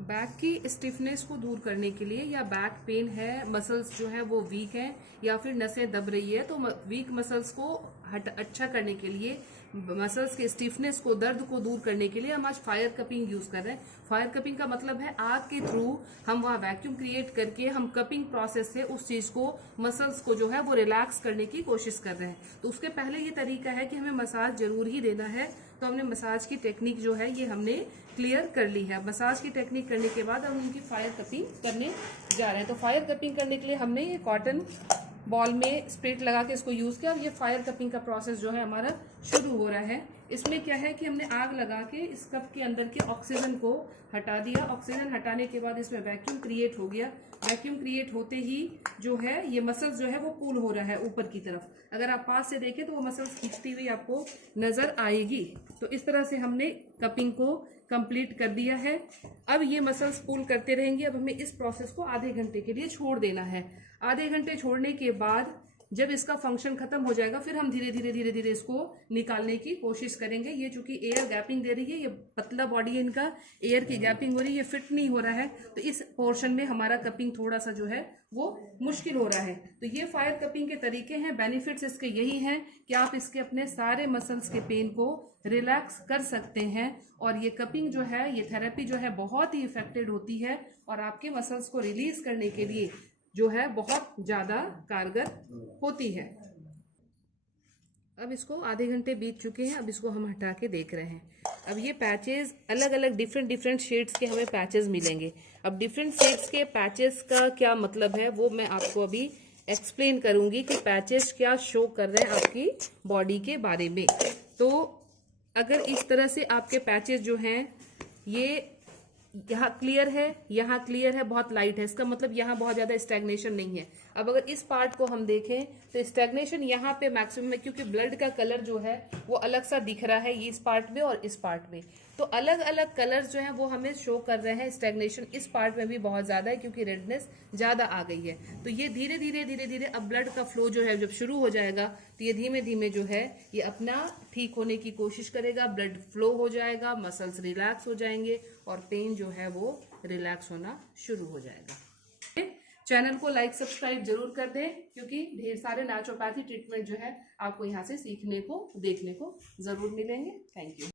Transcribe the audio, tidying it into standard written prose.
Back की stiffness को दूर करने के लिए या बैक पेन है, मसल्स जो है वो वीक हैं या फिर नसें दब रही है, तो वीक मसल्स को अच्छा करने के लिए, मसल्स के स्टिफनेस को, दर्द को दूर करने के लिए हम आज फायर कपिंग यूज कर रहे हैं। फायर कपिंग का मतलब है आग के थ्रू हम वहाँ वैक्यूम क्रिएट करके हम कपिंग प्रोसेस से उस चीज को, मसल्स को जो है वो रिलैक्स करने की कोशिश कर रहे हैं। तो उसके पहले ये तरीका है कि हमें मसाज जरूर ही देना है। तो हमने मसाज की टेक्निक जो है ये हमने क्लियर कर ली है। मसाज की टेक्निक करने के बाद हम उनकी फायर कपिंग करने जा रहे हैं। तो फायर कपिंग करने के लिए हमने ये कॉटन बॉल में स्प्रिट लगा के इसको यूज किया। अब ये फायर कपिंग का प्रोसेस जो है हमारा शुरू हो रहा है। इसमें क्या है कि हमने आग लगा के इस कप के अंदर के ऑक्सीजन को हटा दिया। ऑक्सीजन हटाने के बाद इसमें वैक्यूम क्रिएट हो गया। वैक्यूम क्रिएट होते ही जो है ये मसल्स जो है वो कूल हो रहा है ऊपर की तरफ। अगर आप पास से देखें तो वो मसल्स खींचती हुई आपको नजर आएगी। तो इस तरह से हमने कपिंग को कंप्लीट कर दिया है। अब ये मसल्स पुल करते रहेंगे। अब हमें इस प्रोसेस को आधे घंटे के लिए छोड़ देना है। आधे घंटे छोड़ने के बाद जब इसका फंक्शन खत्म हो जाएगा फिर हम धीरे धीरे इसको निकालने की कोशिश करेंगे। ये चूंकि एयर गैपिंग दे रही है, ये पतला बॉडी है इनका, एयर की गैपिंग हो रही है, ये फिट नहीं हो रहा है, तो इस पोर्शन में हमारा कपिंग थोड़ा सा जो है वो मुश्किल हो रहा है। तो ये फायर कपिंग के तरीके हैं। बेनिफिट्स इसके यही हैं कि आप इसके अपने सारे मसल्स के पेन को रिलैक्स कर सकते हैं। और ये कपिंग जो है, ये थेरेपी जो है बहुत ही इफेक्टिव होती है और आपके मसल्स को रिलीज करने के लिए जो है बहुत ज्यादा कारगर होती है। अब इसको आधे घंटे बीत चुके हैं। अब इसको हम हटा के देख रहे हैं। अब ये पैचेस अलग अलग डिफरेंट शेड्स के हमें पैचेस मिलेंगे। अब डिफरेंट शेड्स के पैचेस का क्या मतलब है वो मैं आपको अभी एक्सप्लेन करूंगी कि पैचेस क्या शो कर रहे हैं आपकी बॉडी के बारे में। तो अगर इस तरह से आपके पैचेस जो हैं ये यहाँ क्लियर है, यहाँ क्लियर है, बहुत लाइट है, इसका मतलब यहाँ बहुत ज्यादा स्टैग्नेशन नहीं है। अब अगर इस पार्ट को हम देखें तो स्टैग्नेशन यहाँ पे मैक्सिमम है, क्योंकि ब्लड का कलर जो है वो अलग सा दिख रहा है इस पार्ट में और इस पार्ट में। तो अलग अलग कलर्स जो है वो हमें शो कर रहे हैं। स्टैग्नेशन इस पार्ट में भी बहुत ज्यादा है क्योंकि रेडनेस ज्यादा आ गई है। तो ये धीरे धीरे अब ब्लड का फ्लो जो है जब शुरू हो जाएगा तो ये धीमे धीमे जो है ये अपना ठीक होने की कोशिश करेगा। ब्लड फ्लो हो जाएगा, मसल्स रिलैक्स हो जाएंगे और पेन जो है वो रिलैक्स होना शुरू हो जाएगा। चैनल को लाइक सब्सक्राइब जरूर कर दें क्योंकि ढेर सारे नेचुरोपैथी ट्रीटमेंट जो है आपको यहाँ से सीखने को, देखने को जरूर मिलेंगे। Thank you.